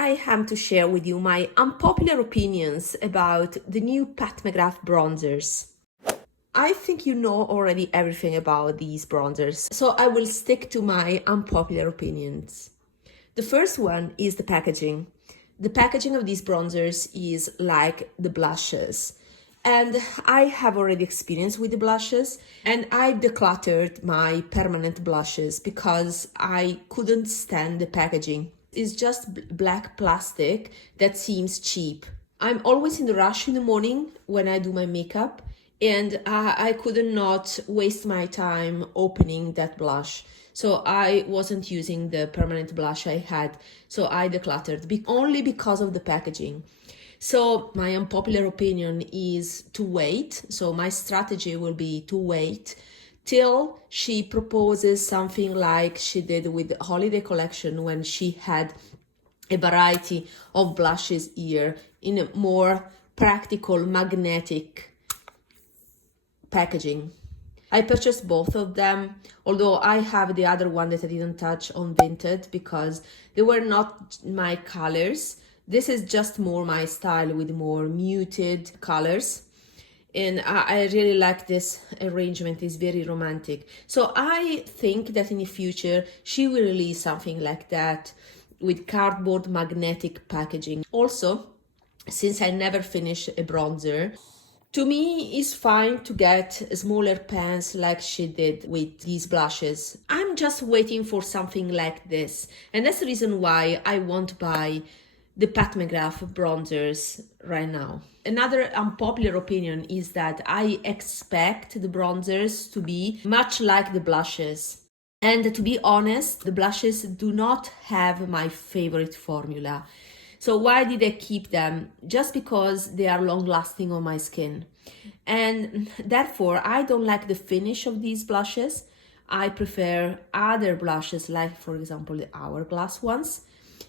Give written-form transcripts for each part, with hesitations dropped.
I am to share with you my unpopular opinions about the new Pat McGrath bronzers. I think you know already everything about these bronzers, so I will stick to my unpopular opinions. The first one is the packaging. The packaging of these bronzers is like the blushes. And I have already experience with the blushes, and I decluttered my permanent blushes because I couldn't stand the packaging. It's just black plastic that seems cheap. I'm always in the rush in the morning when I do my makeup, and I could not waste my time opening that blush. So I wasn't using the permanent blush I had, so I decluttered only because of the packaging. So my unpopular opinion is to wait. So my strategy will be to wait till she proposes something like she did with the holiday collection, when she had a variety of blushes here in a more practical magnetic packaging. I purchased both of them, although I have the other one that I didn't touch on Vinted because they were not my colors. This is just more my style with more muted colors. And I really like this arrangement. It's very romantic. So I think that in the future, she will release something like that with cardboard magnetic packaging. Also, since I never finish a bronzer, to me, it's fine to get smaller pans like she did with these blushes. I'm just waiting for something like this. And that's the reason why I won't buy the Pat McGrath bronzers right now. Another unpopular opinion is that I expect the bronzers to be much like the blushes. And to be honest, the blushes do not have my favorite formula. So why did I keep them? Just because they are long lasting on my skin. And therefore, I don't like the finish of these blushes. I prefer other blushes, like for example, the Hourglass ones,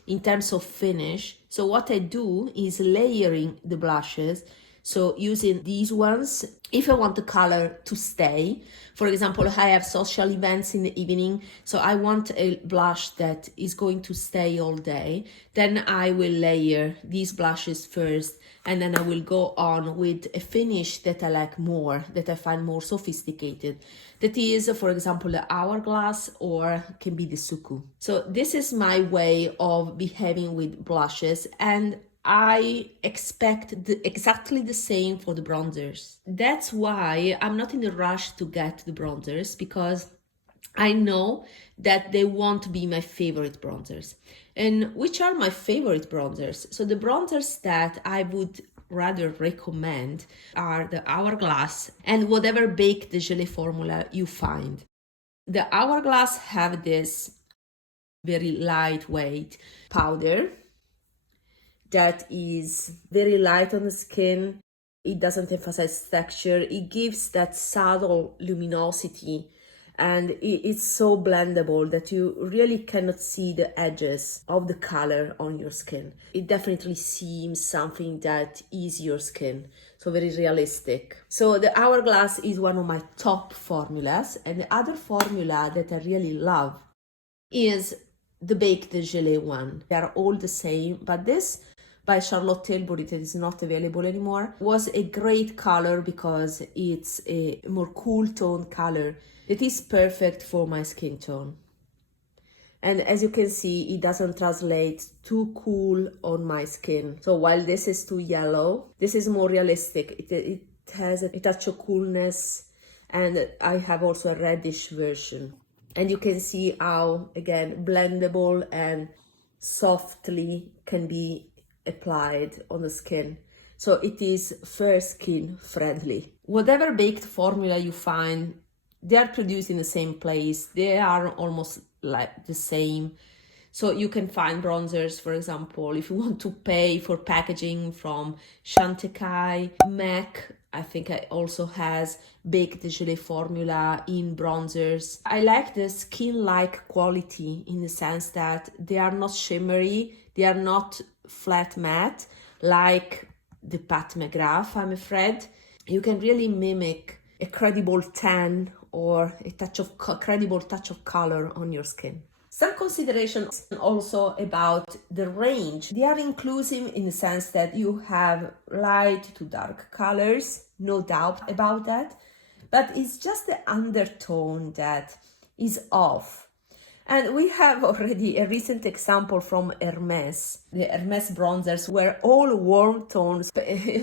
in terms of finish. So what I do is layering the blushes. So using these ones, if I want the color to stay, for example, I have social events in the evening, so I want a blush that is going to stay all day, then I will layer these blushes first, and then I will go on with a finish that I like more, that I find more sophisticated. That is, for example, the Hourglass, or can be the Suqqu. So this is my way of behaving with blushes, and I expect exactly the same for the bronzers. That's why I'm not in a rush to get the bronzers, because I know that they won't be my favorite bronzers. And which are my favorite bronzers? So the bronzers that I would rather recommend are the Hourglass and whatever baked gelée formula you find. The Hourglass have this very lightweight powder that is very light on the skin. It doesn't emphasize texture. It gives that subtle luminosity, and it's so blendable that you really cannot see the edges of the color on your skin. It definitely seems something that is your skin, so very realistic. So the Hourglass is one of my top formulas, and the other formula that I really love is the baked gelée one. They are all the same, but this by Charlotte Tilbury, that is not available anymore, was a great color because it's a more cool tone color that is perfect for my skin tone. And as you can see, it doesn't translate too cool on my skin. So while this is too yellow, this is more realistic. It has a touch of coolness, and I have also a reddish version. And you can see how, again, blendable and softly can be applied on the skin. So it is fair skin friendly. Whatever baked formula you find, they are produced in the same place. They are almost like the same. So you can find bronzers, for example, if you want to pay for packaging from Chantecaille. MAC, I think, also has baked gelée formula in bronzers. I like the skin-like quality in the sense that they are not shimmery, they are not flat matte like the Pat McGrath, I'm afraid. You can really mimic a credible tan or a credible touch of color on your skin. Some considerations also about the range. They are inclusive in the sense that you have light to dark colors, no doubt about that, but it's just the undertone that is off. And we have already a recent example from Hermès. The Hermès Bronzers were all warm tones.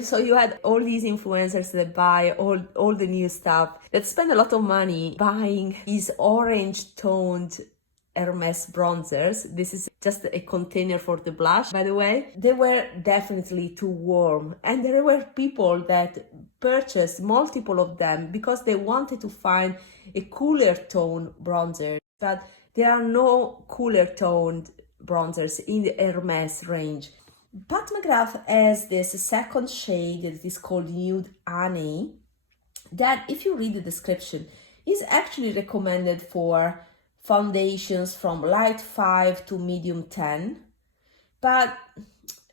So you had all these influencers that buy all the new stuff, that spend a lot of money buying these orange toned Hermès Bronzers. This is just a container for the blush, by the way. They were definitely too warm. And there were people that purchased multiple of them because they wanted to find a cooler tone bronzer. But there are no cooler toned bronzers in the Hermès range. Pat McGrath has this second shade that is called Nude Honey, that if you read the description, is actually recommended for foundations from light 5 to medium 10. But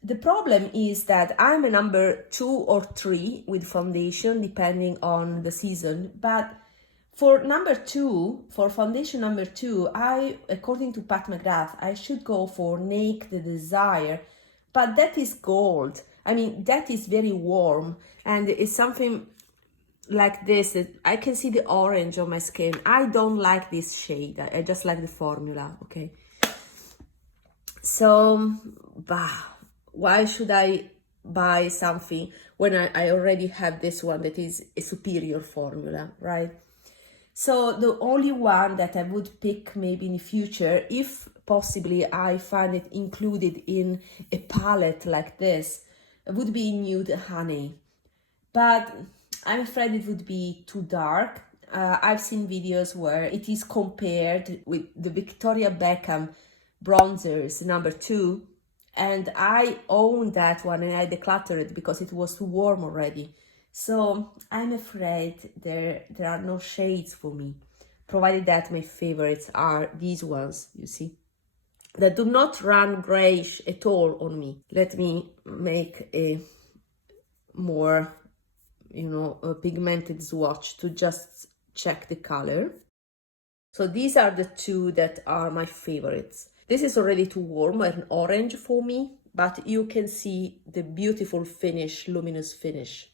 the problem is that I'm a number 2 or 3 with foundation, depending on the season. But for foundation number 2, according to Pat McGrath, I should go for Naked Desire, but that is gold. I mean, that is very warm, and it's something like this. I can see the orange on my skin. I don't like this shade. I just like the formula, okay? So, why should I buy something when I already have this one that is a superior formula, right? So the only one that I would pick maybe in the future, if possibly I find it included in a palette like this, would be Nude Honey. But I'm afraid it would be too dark. I've seen videos where it is compared with the Victoria Beckham Bronzers number 2, and I own that one and I decluttered it because it was too warm already. So I'm afraid there are no shades for me, provided that my favorites are these ones, you see, that do not run grayish at all on me. Let me make a more, a pigmented swatch to just check the color. So these are the two that are my favorites. This is already too warm and orange for me, but you can see the beautiful finish, luminous finish.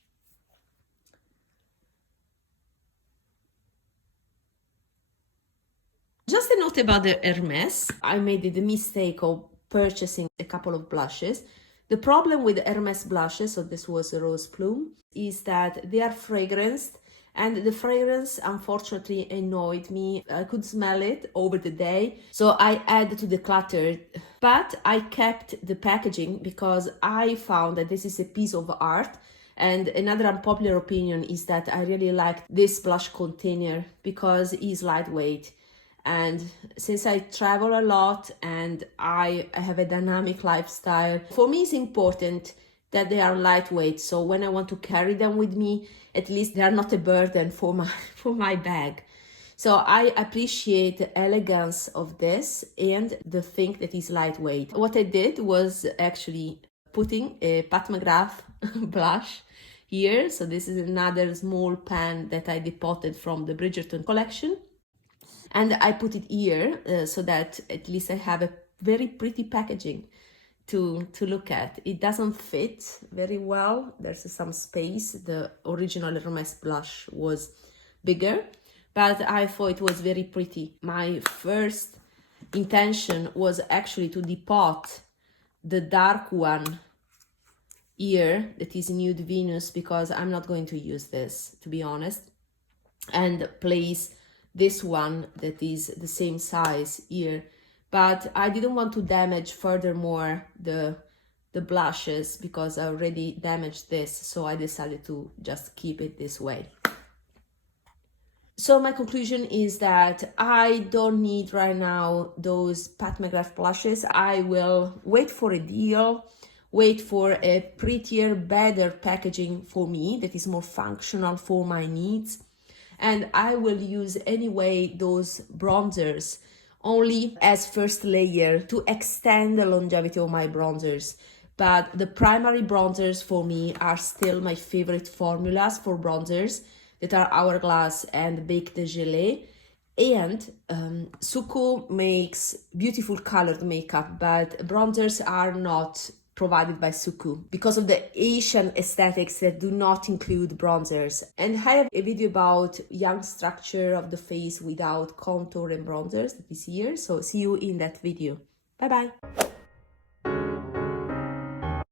Just a note about the Hermès. I made the mistake of purchasing a couple of blushes. The problem with Hermès blushes, so this was a Rose Plume, is that they are fragranced, and the fragrance unfortunately annoyed me. I could smell it over the day, so I added to the clutter. But I kept the packaging because I found that this is a piece of art. And another unpopular opinion is that I really like this blush container because it's lightweight. And since I travel a lot and I have a dynamic lifestyle, for me it's important that they are lightweight. So when I want to carry them with me, at least they are not a burden for my bag. So I appreciate the elegance of this and the thing that is lightweight. What I did was actually putting a Pat McGrath blush here. So this is another small pan that I depotted from the Bridgerton collection. And I put it here so that at least I have a very pretty packaging to look at. It doesn't fit very well. There's some space. The original Hermès blush was bigger, but I thought it was very pretty. My first intention was actually to depot the dark one here, that is Nude Venus, because I'm not going to use this, to be honest, and place this one that is the same size here. But I didn't want to damage furthermore the blushes because I already damaged this, so I decided to just keep it this way. So my conclusion is that I don't need right now those Pat McGrath blushes. I will wait for a deal, wait for a prettier, better packaging for me that is more functional for my needs. And I will use anyway those bronzers only as first layer to extend the longevity of my bronzers. But the primary bronzers for me are still my favorite formulas for bronzers, that are Hourglass and Baked de Gelée. And Suqqu makes beautiful colored makeup, but bronzers are not provided by Suqqu because of the Asian aesthetics that do not include bronzers. And I have a video about young structure of the face without contour and bronzers this year, so see you in that video. Bye bye!